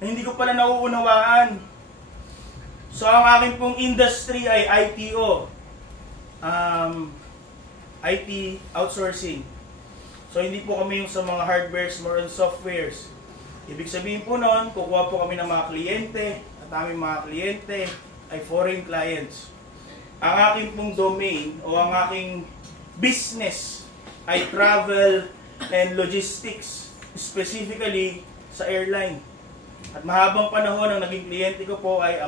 na hindi ko pala nauunawaan. So ang aking pong industry ay ITO. IT outsourcing. So hindi po kami yung sa mga hardwares, more on softwares. Ibig sabihin po noon, kukuha po kami ng mga kliyente at aming mga kliyente ay foreign clients. Ang aking pong domain o ang aking business ay travel and logistics, specifically sa airline. At mahabang panahon ang naging kliyente ko po ay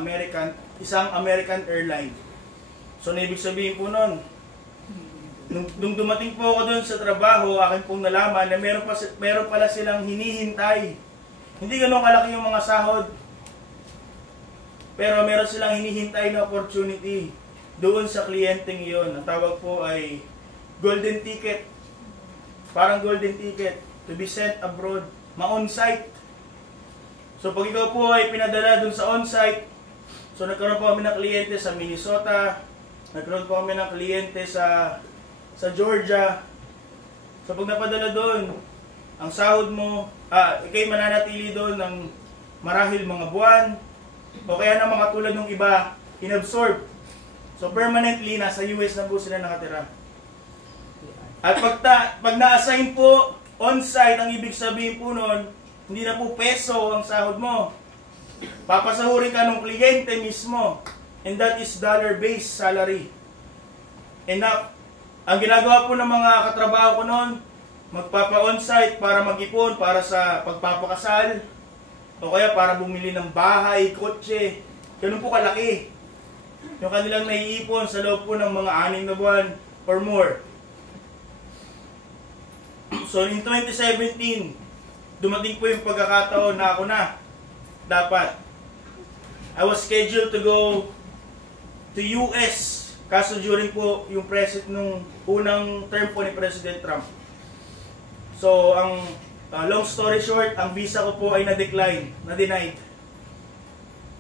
isang American airline. So ibig sabihin po noon, nung dumating po ako doon sa trabaho, akin pong nalaman na meron pala silang hinihintay. Hindi ganun kalaki yung mga sahod. Pero meron silang hinihintay na opportunity doon sa kliyenteng iyon. Ang tawag po ay golden ticket. Parang golden ticket to be sent abroad, ma-on-site. So pag ikaw po ay pinadala doon sa on-site, so nagkaroon po kami ng kliyente sa Minnesota, nagkaroon po kami ng kliyente sa Georgia. So pag napadala doon, ang sahod mo, ikay mananatili doon ng marahil mga buwan, o kaya na mga tulad ng iba, inabsorb. So permanently, nasa US na po sila nakatira. At pag na-assign po on-site, ang ibig sabihin po noon, hindi na po peso ang sahod mo. Papasahurin ka ng kliyente mismo. And that is dollar-based salary. And ang ginagawa po ng mga katrabaho ko noon, magpapa-on-site para mag-ipon, para sa pagpapakasal, o kaya para bumili ng bahay, kotse. Ganun po kalaki yung kanilang naiipon sa loob po ng mga 6 na buwan or more. So in 2017, dumating po yung pagkakataon na ako na dapat. I was scheduled to go to US. Kaso during po yung nung unang term po ni President Trump. So, long story short, ang visa ko po ay na-decline, na-denied.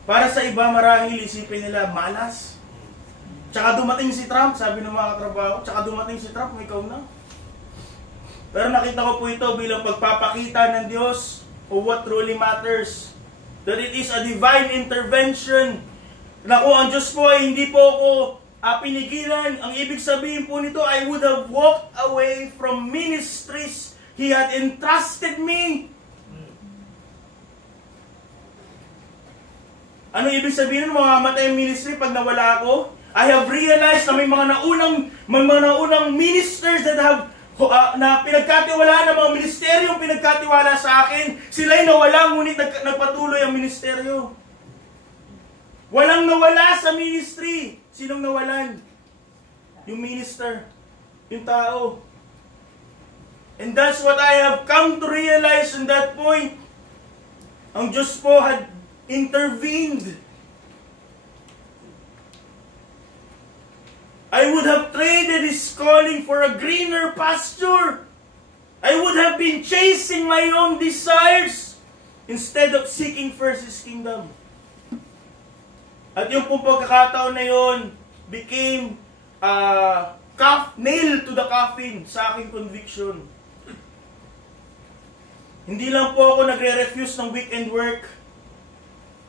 Para sa iba marahil isipin nila, malas. Tsaka dumating si Trump, sabi ng mga katrabaho, tsaka dumating si Trump, ikaw na. Pero nakita ko po ito bilang pagpapakita ng Diyos of what truly matters. That it is a divine intervention. Na kung ang Diyos po ay hindi po ako pinigilan, ang ibig sabihin po nito, I would have walked away from ministries He had entrusted me. Ano ibig sabihin ng mamamatay ang ministry pag nawala ako? I have realized na may mga naunang ministers that have na pinagkatiwalaan ng mga ministeryong pinagkatiwala sa akin. Sila'y nawala, ngunit nagpatuloy ang ministeryo. Walang nawala sa ministry. Sinong nawalan? Yung minister. Yung tao. And that's what I have come to realize in that point. Ang Diyos po had intervened. I would have traded his calling for a greener pasture. I would have been chasing my own desires instead of seeking first His kingdom. At yung pong pagkakataon na yun became nail to the coffin sa aking conviction. Hindi lang po ako nagre-refuse ng weekend work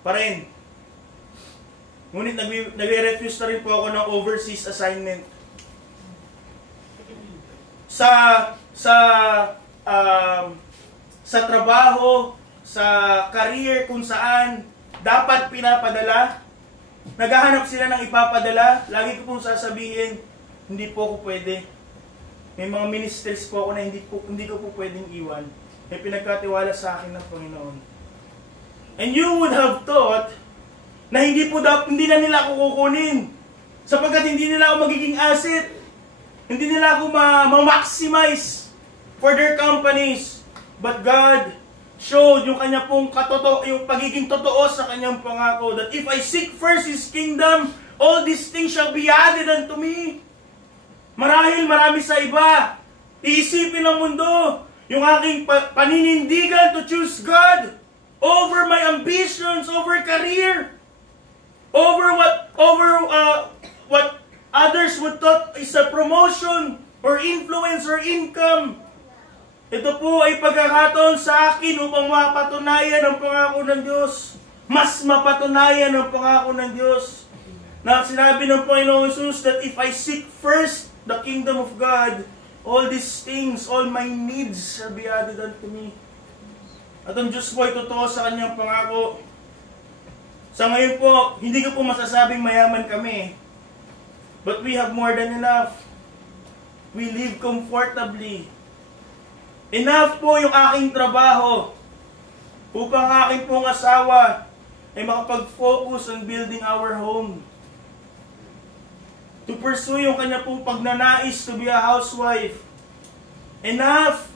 pa rin. Ngunit nagre-refuse na rin po ako ng overseas assignment. Sa trabaho, sa career kung saan dapat pinapadala, naghahanap sila ng ipapadala, lagi ko pong sasabihin, hindi po ako pwede. May mga ministers po ako na hindi ko po pwedeng iwan. May pinagkatiwala sa akin ng Panginoon. And you would have thought na hindi na nila ako kukunin. Sapagkat hindi nila ako magiging asset. Hindi nila ako ma-maximize for their companies. But God showed yung kanya pong yung pagiging totoo sa kanyang pangako that if I seek first His kingdom, all these things shall be added unto me. Marahil marami sa iba, iisipin ng mundo, yung aking paninindigan to choose God over my ambitions, over career, over what others would thought is a promotion or influence or income. Ito po ay pagkakataon sa akin upang mapatunayan ang pangako ng Diyos. Mas mapatunayan ang pangako ng Diyos. Na sinabi ng Panginoong Jesus that if I seek first the kingdom of God, all these things, all my needs shall be added unto me. At ang Diyos po ay totoo sa kanyang pangako. Sa ngayon po, hindi ko po masasabing mayaman kami. But we have more than enough. We live comfortably. Enough po yung aking trabaho upang aking pong asawa ay makapag-focus on building our home. To pursue yung kanya pong pagnanais to be a housewife. Enough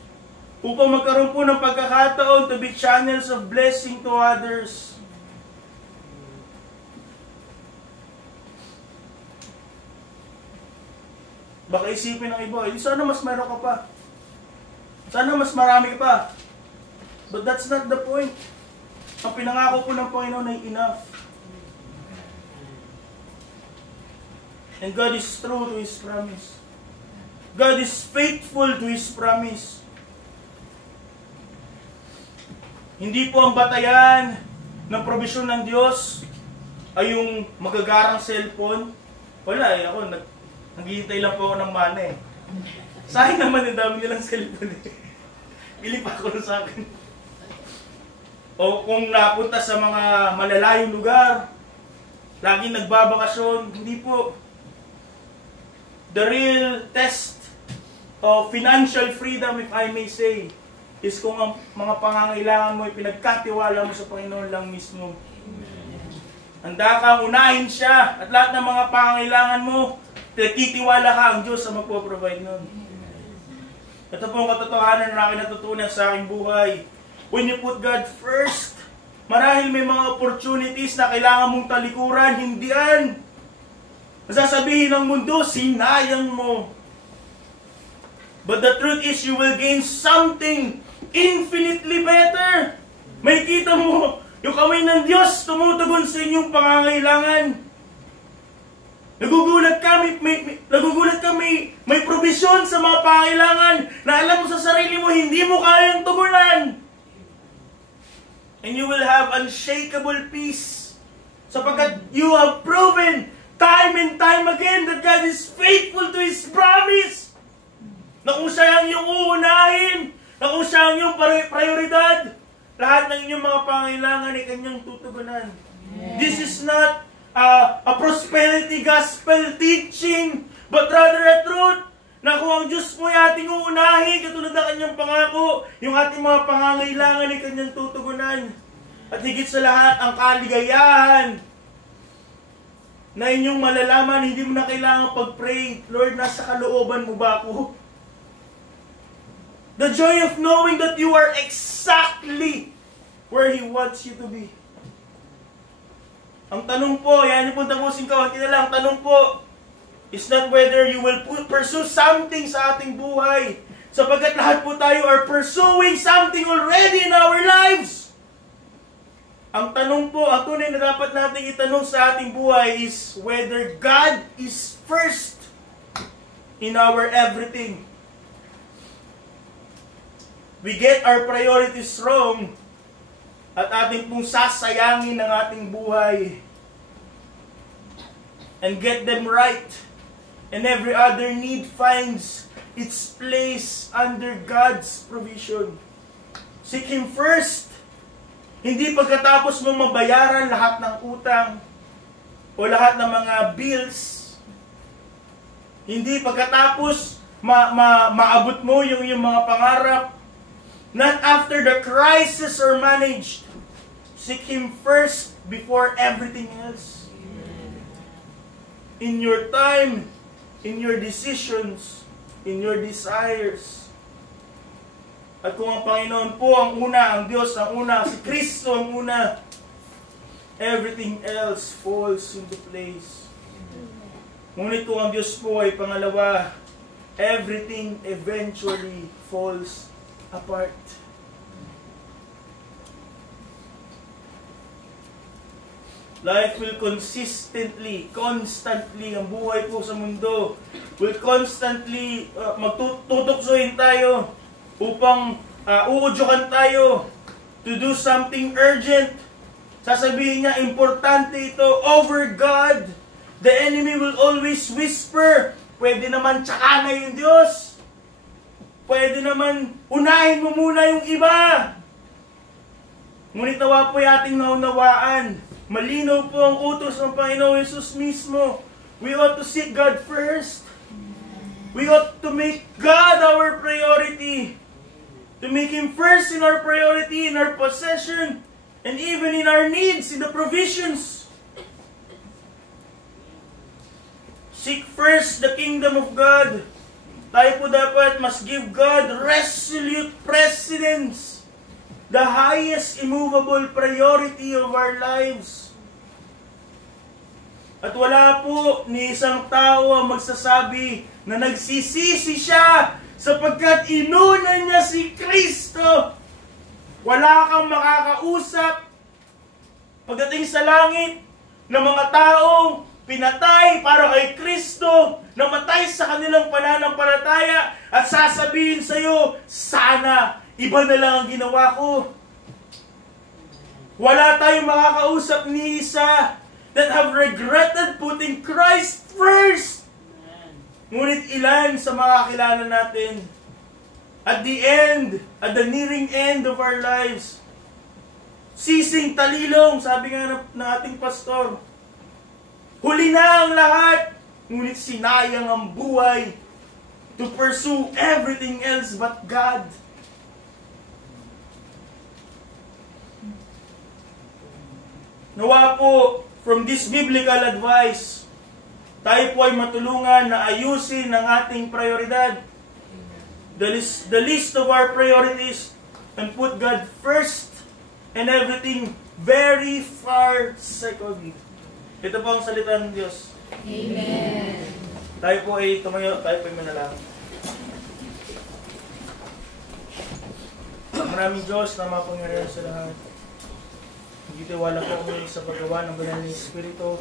upang magkaroon po ng pagkakataon to be channels of blessing to others. Baka isipin ng iba, sana mas mayroon ka pa. Sana mas marami ka pa. But that's not the point. Ang pinangako po ng Panginoon ay enough. And God is true to His promise. God is faithful to His promise. Hindi po ang batayan ng probisyon ng Diyos ay yung magagarang cellphone. Wala eh, ako naghihintay lang po ako ng mana eh. Sayang naman yung dami nilang cellphone eh. Bili pa ako sa akin. O kung napunta sa mga malalayong lugar, laging nagbabakasyon, hindi po. The real test of financial freedom, if I may say, is kung ang mga pangangailangan mo ay pinagkatiwala mo sa Panginoon lang mismo. Handa kang unahin siya at lahat ng mga pangangailangan mo, titiwala ka ang Diyos sa magpo-provide nun. Ito po ang katotohanan na aking natutunan sa aking buhay. When you put God first, marahil may mga opportunities na kailangan mong talikuran, hindi yan. Nasasabihin ng mundo, sinayang mo. But the truth is, you will gain something infinitely better. May kita mo, yung kamay ng Diyos tumutugon sa inyong pangangailangan. Nagugulat ka, may provision sa mga pangangailangan na alam mo sa sarili mo, hindi mo kayang tugunan. And you will have unshakable peace. Sapagkat you have proven time and time again that God is faithful to His promise. Na kung siya ang iyong uunahin, na kung siya ang iyong prioridad, lahat ng inyong mga pangangailangan ay Kanyang tutugunan. This is not a prosperity gospel teaching, but rather a truth na kung ang Diyos mo ay ating uunahin, katulad ng Kanyang pangako, yung ating mga pangangailangan ay Kanyang tutugunan. At higit sa lahat, ang kaligayahan na inyong malalaman, hindi mo na kailangan pag-pray, Lord, nasa kalooban mo ba ako? The joy of knowing that you are exactly where He wants you to be. Ang tanong po, yan yung punta po kaunti na lang, tanong po, is not whether you will pursue something sa ating buhay. Sapagkat lahat po tayo are pursuing something already in our lives. Ang tanong po, ang tunay na dapat nating itanong sa ating buhay is whether God is first in our everything. We get our priorities wrong at ating pong sasayangin ang ating buhay and get them right. And every other need finds its place under God's provision. Seek Him first. Hindi pagkatapos mo mabayaran lahat ng utang o lahat ng mga bills. Hindi pagkatapos maabot mo yung mga pangarap. Not after the crisis are managed. Seek Him first before everything else. In your time, in your decisions, in your desires. At kung ang Panginoon po ang una, ang Diyos ang una, si Kristo ang una, everything else falls into place. Ngunit kung ang Diyos po ay pangalawa, everything eventually falls apart. Life will constantly, ang buhay po sa mundo, will constantly magtutuksohin tayo upang uudyukan tayo to do something urgent. Sasabihin niya, importante ito over God. The enemy will always whisper, pwede naman tsaka na yung Diyos. Pwede naman unahin mo muna yung iba. Ngunit nawa po ating naunawaan. Malinaw po ang utos ng Panginoong Yesus mismo. We ought to seek God first. We ought to make God our priority. To make Him first in our priority, in our possession, and even in our needs, in the provisions. Seek first the kingdom of God. Tayo po dapat must give God resolute precedence. The highest immovable priority of our lives. At wala po ni isang tao ang magsasabi na nagsisisi siya sapagkat inuna niya si Kristo. Wala kang makakausap pagdating sa langit ng mga taong pinatay para kay Kristo, namatay sa kanilang pananampalataya at sasabihin sa iyo, sana iba na lang ang ginawa ko. Wala tayong makakausap ni isa that have regretted putting Christ first. Ngunit ilan sa mga kakilala natin, at the end, at the nearing end of our lives, sising talilong, sabi nga ng ating pastor, huli na ang lahat, ngunit sinayang ang buhay to pursue everything else but God. Nawa po, from this biblical advice, tayo po ay matulungan na ayusin ang ating prioridad. The list of our priorities and put God first and everything very far second. Ito po ang salita ng Diyos. Amen. Tayo po ay tumayo, tayo po ay manalangin. Maraming Diyos na mapangyarihan sa lahat. Hindi tiwala po kami sa paggawa ng banal na Espiritu.